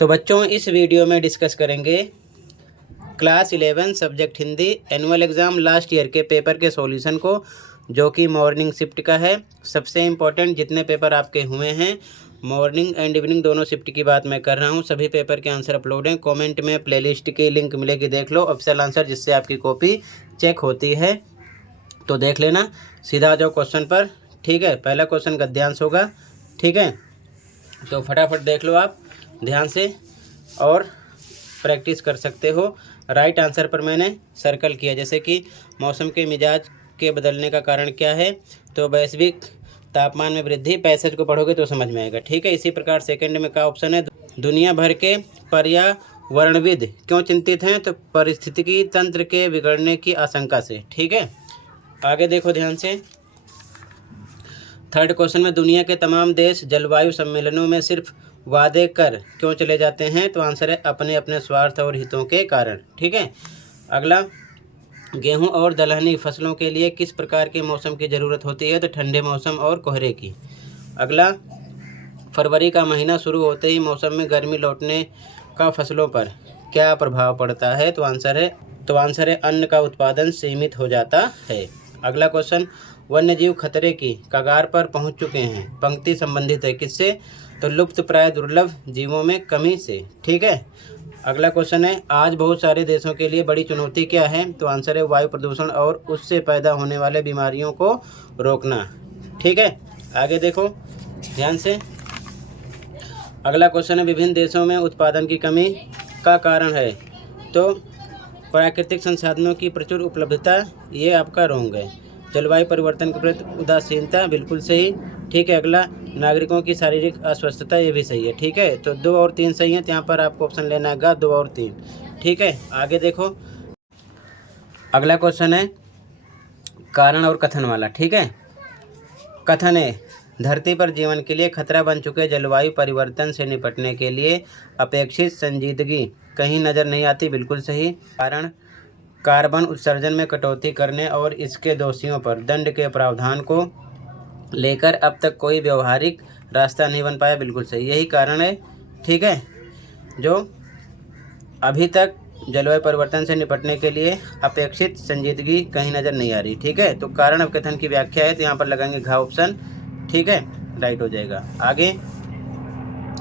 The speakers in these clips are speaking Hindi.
तो बच्चों इस वीडियो में डिस्कस करेंगे class 11 subject Hindi annual exam last year के पेपर के सॉल्यूशन को, जो कि मॉर्निंग शिफ्ट का है। सबसे इम्पोर्टेंट जितने पेपर आपके हुए हैं मॉर्निंग एंड इवनिंग दोनों शिफ्ट की बात मैं कर रहा हूं। सभी पेपर के आंसर अपलोड हैं। कमेंट में प्लेलिस्ट की लिंक मिलेगी, देख लो ऑफिशियल आंसर, जिससे आपकी कॉपी चेक होती है। तो देख लेना, सीधा आ जाओ क्वेश्चन पर। ठीक है, पहला क्वेश्चन गद्यांश होगा। ठीक है, तो फटाफट देख लो आप ध्यान से और प्रैक्टिस कर सकते हो। राइट आंसर पर मैंने सर्कल किया, जैसे कि मौसम के मिजाज के बदलने का कारण क्या है, तो वैश्विक तापमान में वृद्धि। पैसेज को पढ़ोगे तो समझ में आएगा। ठीक है, इसी प्रकार सेकंड में का ऑप्शन है, दुनिया भर के पर्यावरणविद क्यों चिंतित हैं, तो पारिस्थितिकी तंत्र के बिगड़ने की आशंका से। ठीक है, आगे देखो ध्यान से। थर्ड क्वेश्चन में दुनिया के तमाम देश जलवायु सम्मेलनों में सिर्फ वादे कर क्यों चले जाते हैं, तो आंसर है अपने अपने स्वार्थ और हितों के कारण। ठीक है, अगला, गेहूं और दलहनी फसलों के लिए किस प्रकार के मौसम की ज़रूरत होती है, तो ठंडे मौसम और कोहरे की। अगला, फरवरी का महीना शुरू होते ही मौसम में गर्मी लौटने का फसलों पर क्या प्रभाव पड़ता है, तो आंसर है अन्न का उत्पादन सीमित हो जाता है। अगला क्वेश्चन, वन्यजीव खतरे की कगार पर पहुंच चुके हैं, पंक्ति संबंधित है किससे, तो लुप्त प्राय दुर्लभ जीवों में कमी से। ठीक है, अगला क्वेश्चन है, आज बहुत सारे देशों के लिए बड़ी चुनौती क्या है, तो आंसर है वायु प्रदूषण और उससे पैदा होने वाले बीमारियों को रोकना। ठीक है, आगे देखो ध्यान से। अगला क्वेश्चन है, विभिन्न देशों में उत्पादन की कमी का कारण है, तो प्राकृतिक संसाधनों की प्रचुर उपलब्धता, ये आपका रोंग है। जलवायु परिवर्तन के प्रति उदासीनता, बिल्कुल सही। ठीक है, अगला, नागरिकों की शारीरिक अस्वस्थता, ये भी सही है। ठीक है, तो 2 और 3 सही है, तो यहाँ पर आपको ऑप्शन लेना होगा 2 और 3। ठीक है, आगे देखो। अगला क्वेश्चन है कारण और कथन वाला। ठीक है, कथन है, धरती पर जीवन के लिए खतरा बन चुके जलवायु परिवर्तन से निपटने के लिए अपेक्षित संजीदगी कहीं नज़र नहीं आती, बिल्कुल सही। कारण, कार्बन उत्सर्जन में कटौती करने और इसके दोषियों पर दंड के प्रावधान को लेकर अब तक कोई व्यवहारिक रास्ता नहीं बन पाया, बिल्कुल सही, यही कारण है। ठीक है, जो अभी तक जलवायु परिवर्तन से निपटने के लिए अपेक्षित संजीदगी कहीं नज़र नहीं आ रही। ठीक है, तो कारण और कथन की व्याख्या है, तो यहाँ पर लगाएंगे घ ऑप्शन। ठीक है, राइट हो जाएगा। आगे,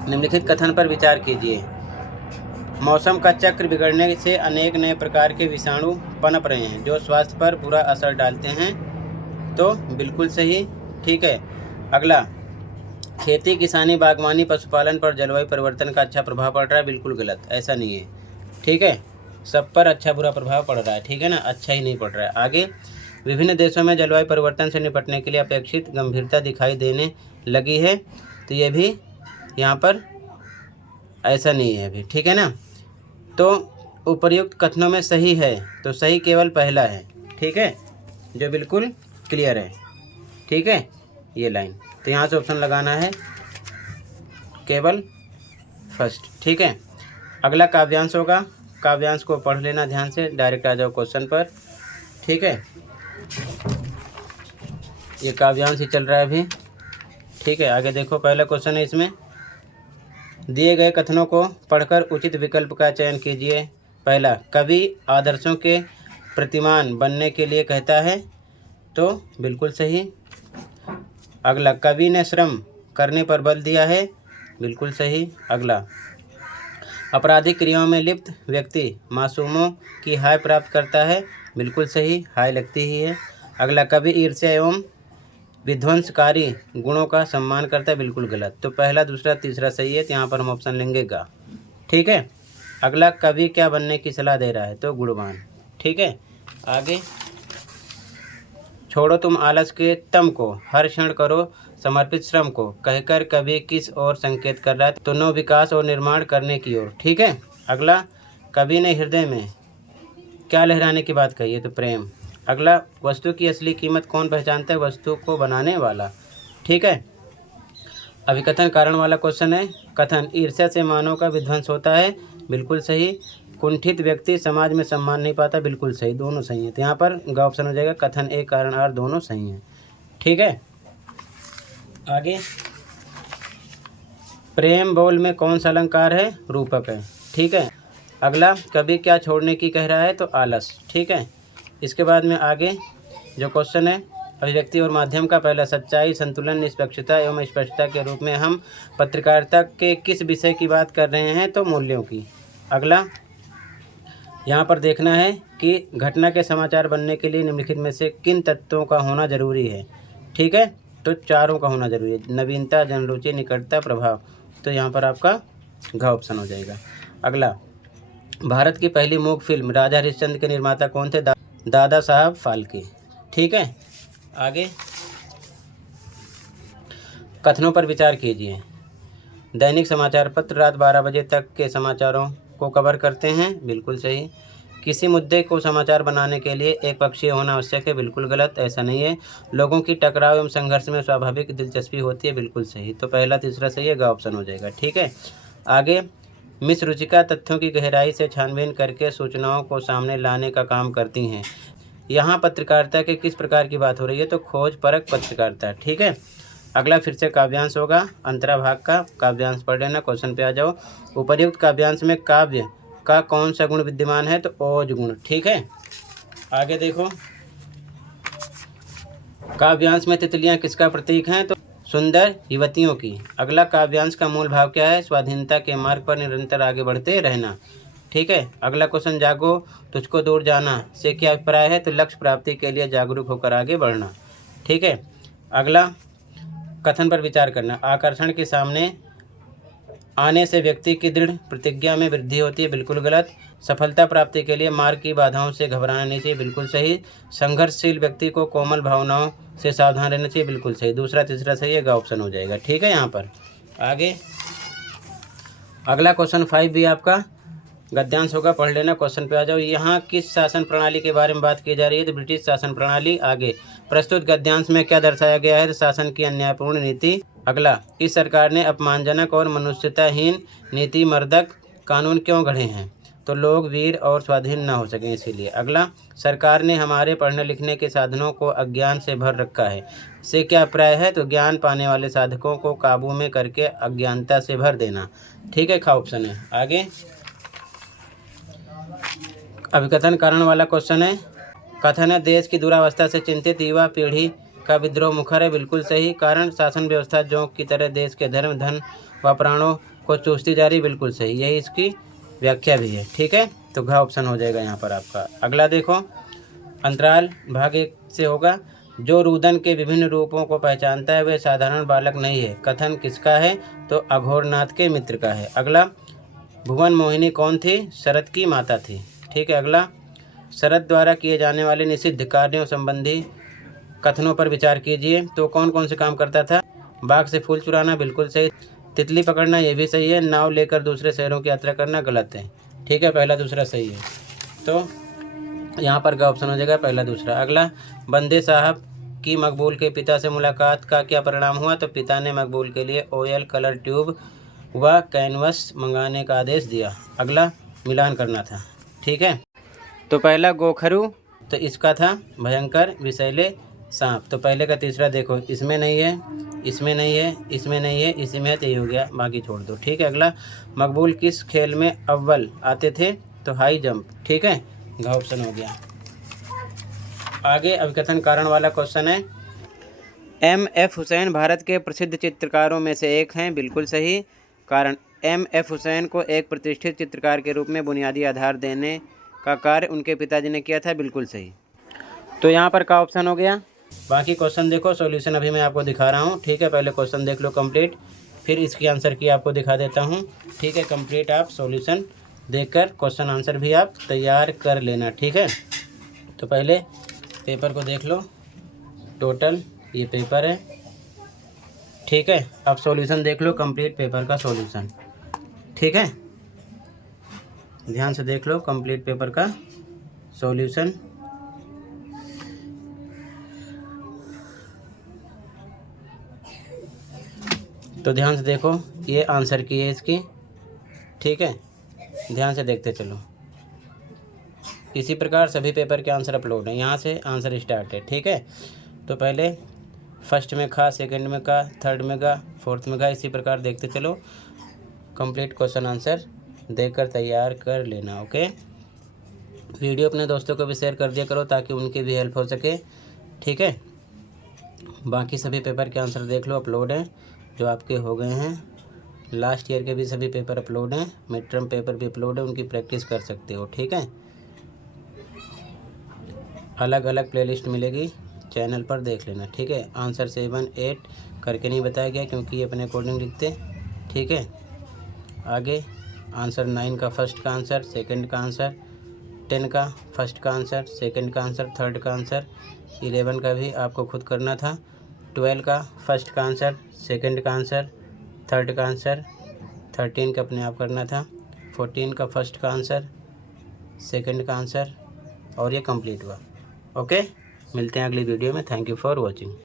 निम्नलिखित कथन पर विचार कीजिए, मौसम का चक्र बिगड़ने से अनेक नए प्रकार के विषाणु पनप रहे हैं जो स्वास्थ्य पर बुरा असर डालते हैं, तो बिल्कुल सही। ठीक है, अगला, खेती किसानी बागवानी पशुपालन पर जलवायु परिवर्तन का अच्छा प्रभाव पड़ रहा है, बिल्कुल गलत, ऐसा नहीं है। ठीक है, सब पर अच्छा बुरा प्रभाव पड़ रहा है। ठीक है ना, अच्छा ही नहीं पड़ रहा है। आगे, विभिन्न देशों में जलवायु परिवर्तन से निपटने के लिए अपेक्षित गंभीरता दिखाई देने लगी है, तो ये भी यहाँ पर ऐसा नहीं है अभी। ठीक है ना, तो उपर्युक्त कथनों में सही है, तो सही केवल पहला है। ठीक है, जो बिल्कुल क्लियर है। ठीक है, ये लाइन, तो यहाँ से ऑप्शन लगाना है केवल फर्स्ट। ठीक है, अगला काव्यांश होगा। काव्यांश को पढ़ लेना ध्यान से, डायरेक्ट आ जाओ क्वेश्चन पर। ठीक है, ये काव्यांश ही चल रहा है अभी। ठीक है, आगे देखो, पहला क्वेश्चन है, इसमें दिए गए कथनों को पढ़कर उचित विकल्प का चयन कीजिए। पहला, कवि आदर्शों के प्रतिमान बनने के लिए कहता है, तो बिल्कुल सही। अगला, कवि ने श्रम करने पर बल दिया है, बिल्कुल सही। अगला, आपराधिक क्रियाओं में लिप्त व्यक्ति मासूमों की हाय प्राप्त करता है, बिल्कुल सही, हाय लगती ही है। अगला, कवि ईर्ष्या एवं विध्वंसकारी गुणों का सम्मान करता है, बिल्कुल गलत। तो पहला दूसरा तीसरा सही है, तो यहाँ पर हम ऑप्शन लेंगे गा। ठीक है, अगला, कवि क्या बनने की सलाह दे रहा है, तो गुणवान। ठीक है, आगे, छोड़ो तुम आलस के तम को, हर क्षण करो समर्पित श्रम को, कहकर कवि किस ओर संकेत कर रहा है, तो नव विकास और निर्माण करने की ओर। ठीक है, अगला, कवि ने हृदय में क्या लहराने की बात कही है, तो प्रेम। अगला, वस्तु की असली कीमत कौन पहचानता है, वस्तु को बनाने वाला। ठीक है, अभिकथन कारण वाला क्वेश्चन है। कथन, ईर्ष्या से मानव का विध्वंस होता है, बिल्कुल सही। कुंठित व्यक्ति समाज में सम्मान नहीं पाता, बिल्कुल सही, दोनों सही हैं, तो यहाँ पर ग ऑप्शन हो जाएगा। कथन ए कारण आर दोनों सही हैं। ठीक है, आगे, प्रेम बोल में कौन सा अलंकार है? रूपक है। ठीक है। अगला, कभी क्या छोड़ने की कह रहा है? तो आलस। ठीक है। इसके बाद में आगे जो क्वेश्चन है, अभिव्यक्ति और माध्यम का पहला, सच्चाई, संतुलन, निष्पक्षता एवं स्पष्टता के रूप में हम पत्रकारिता के किस विषय की बात कर रहे हैं? तो मूल्यों की। अगला, यहाँ पर देखना है कि घटना के समाचार बनने के लिए निम्नलिखित में से किन तत्वों का होना जरूरी है? ठीक है, तो चारों का होना जरूरी है। नवीनता, जनरुचि, निकटता, प्रभाव। तो यहाँ पर आपका घ ऑप्शन हो जाएगा। अगला, भारत की पहली मूक फिल्म राजा हरिश्चंद्र के निर्माता कौन थे? दादा साहब फाल्के। ठीक है। आगे, कथनों पर विचार कीजिए। दैनिक समाचार पत्र रात 12 बजे तक के समाचारों को कवर करते हैं, बिल्कुल सही। किसी मुद्दे को समाचार बनाने के लिए एक पक्षीय होना आवश्यक है, बिल्कुल गलत, ऐसा नहीं है। लोगों की टकराव एवं संघर्ष में स्वाभाविक दिलचस्पी होती है, बिल्कुल सही। तो पहला तीसरा सही है, ग ऑप्शन हो जाएगा। ठीक है। आगे, मिस रुचिका तथ्यों की गहराई से छानबीन करके सूचनाओं को सामने लाने का काम करती हैं। यहाँ पत्रकारिता के किस प्रकार की बात हो रही है? तो खोज परक पत्रकारिता। ठीक है। अगला फिर से काव्यांश होगा, अंतरा भाग का काव्यांश पढ़ लेना। क्वेश्चन पे आ जाओ। उपर्युक्त काव्यांश में काव्य का कौन सा गुण विद्यमान है? तो ओज गुण। ठीक है। आगे देखो, काव्यांश में तितलियां किसका प्रतीक हैं? तो सुंदर युवतियों की। अगला, काव्यांश का मूल भाव क्या है? स्वाधीनता के मार्ग पर निरंतर आगे बढ़ते रहना। ठीक है। अगला क्वेश्चन, जागो तुझको दूर जाना से क्या अभिप्राय है? तो लक्ष्य प्राप्ति के लिए जागरूक होकर आगे बढ़ना। ठीक है। अगला, कथन पर विचार करना। आकर्षण के सामने आने से व्यक्ति की दृढ़ प्रतिज्ञा में वृद्धि होती है, बिल्कुल गलत। सफलता प्राप्ति के लिए मार्ग की बाधाओं से घबराना नहीं चाहिए, बिल्कुल सही। संघर्षशील व्यक्ति को कोमल भावनाओं से सावधान रहना चाहिए, बिल्कुल सही। दूसरा तीसरा सही है, ग ऑप्शन हो जाएगा। ठीक है। यहाँ पर आगे अगला क्वेश्चन 5 भी आपका गद्यांश होगा, पढ़ लेना। क्वेश्चन पे आ जाओ। यहाँ किस शासन प्रणाली के बारे में बात की जा रही है? तो ब्रिटिश शासन प्रणाली। आगे, प्रस्तुत गद्यांश में क्या दर्शाया गया है? तो शासन की अन्यायपूर्ण नीति। अगला, इस सरकार ने अपमानजनक और मनुष्यताहीन नीति मर्दक कानून क्यों गढ़े हैं? तो लोग वीर और स्वाधीन न हो सकें, इसीलिए। अगला, सरकार ने हमारे पढ़ने लिखने के साधनों को अज्ञान से भर रखा है से क्या अभिप्राय है? तो ज्ञान पाने वाले साधकों को काबू में करके अज्ञानता से भर देना। ठीक है, खा ऑप्शन है। आगे, अभिकथन कारण वाला क्वेश्चन है। कथन है, देश की दुरावस्था से चिंतित युवा पीढ़ी का विद्रोह मुखर है, बिल्कुल सही। कारण, शासन व्यवस्था जोंक की तरह देश के धर्म, धन व प्राणों को चूसती जा रही, बिल्कुल सही। यही इसकी व्याख्या भी है। ठीक है। तो घ ऑप्शन हो जाएगा यहाँ पर आपका। अगला देखो, अंतराल भाग 1 से होगा। जो रुदन के विभिन्न रूपों को पहचानता है वह साधारण बालक नहीं है। कथन किसका है? तो अघोरनाथ के मित्र का है। अगला, भुवन मोहिनी कौन थी? शरद की माता थी। ठीक है। अगला, शरद द्वारा किए जाने वाले निषिद्ध कार्यों संबंधी कथनों पर विचार कीजिए। तो कौन कौन से काम करता था? बाग से फूल चुराना, बिल्कुल सही। तितली पकड़ना, ये भी सही है। नाव लेकर दूसरे शहरों की यात्रा करना, गलत है। ठीक है, पहला दूसरा सही है। तो यहाँ पर का ऑप्शन हो जाएगा पहला दूसरा। अगला, बंदे साहब की मकबूल के पिता से मुलाकात का क्या परिणाम हुआ? तो पिता ने मकबूल के लिए ऑयल कलर ट्यूब व कैनवस मंगाने का आदेश दिया। अगला, मिलान करना था। ठीक है। तो पहला गोखरू, तो इसका था भयंकर विषैले सांप। तो पहले का तीसरा देखो, इसमें नहीं है, इसमें नहीं है, इसमें नहीं है, इसी में है, तो ये हो गया, बाकी छोड़ दो। ठीक है। अगला, मकबूल किस खेल में अव्वल आते थे? तो हाई जंप। ठीक है, घ ऑप्शन हो गया। आगे अभिकथन कारण वाला क्वेश्चन है। M.F. हुसैन भारत के प्रसिद्ध चित्रकारों में से एक हैं, बिल्कुल सही। कारण, M.F. हुसैन को एक प्रतिष्ठित चित्रकार के रूप में बुनियादी आधार देने का कार्य उनके पिताजी ने किया था, बिल्कुल सही। तो यहाँ पर का ऑप्शन हो गया। बाकी क्वेश्चन देखो, सॉल्यूशन अभी मैं आपको दिखा रहा हूँ। ठीक है, पहले क्वेश्चन देख लो कंप्लीट, फिर इसकी आंसर की आपको दिखा देता हूँ। ठीक है, कंप्लीट आप सॉल्यूशन देखकर क्वेश्चन आंसर भी आप तैयार कर लेना। ठीक है, तो पहले पेपर को देख लो, टोटल ये पेपर है। ठीक है, अब सॉल्यूशन देख लो, कंप्लीट पेपर का सॉल्यूशन। ठीक है, ध्यान से देख लो कंप्लीट पेपर का सॉल्यूशन। तो ध्यान से देखो, ये आंसर की है इसकी। ठीक है, ध्यान से देखते चलो। इसी प्रकार सभी पेपर के आंसर अपलोड हैं, यहाँ से आंसर स्टार्ट है। ठीक है, तो पहले फर्स्ट में खा, सेकंड में का, थर्ड में का, फोर्थ में का, इसी प्रकार देखते चलो। कंप्लीट क्वेश्चन आंसर देकर तैयार कर लेना। ओके, वीडियो अपने दोस्तों को भी शेयर कर दिया करो ताकि उनकी भी हेल्प हो सके। ठीक है, बाकी सभी पेपर के आंसर देख लो, अपलोड हैं जो आपके हो गए हैं। लास्ट ईयर के भी सभी पेपर अपलोड हैं, मिड टर्म पेपर भी अपलोड है, उनकी प्रैक्टिस कर सकते हो। ठीक है, अलग अलग प्लेलिस्ट मिलेगी, चैनल पर देख लेना। ठीक है, आंसर 7, 8 करके नहीं बताया गया क्योंकि ये अपने अकॉर्डिंग लिखते। ठीक है, आगे आंसर 9 का फर्स्ट का आंसर, सेकंड का आंसर, 10 का फर्स्ट का आंसर, सेकंड का आंसर, थर्ड का आंसर, 11 का भी आपको खुद करना था, 12 का फर्स्ट का आंसर, सेकंड का आंसर, थर्ड का आंसर, 13 का अपने आप करना था, 14 का फर्स्ट का आंसर, सेकंड का आंसर, और ये कंप्लीट हुआ। ओके, मिलते हैं अगली वीडियो में। Thank you for watching.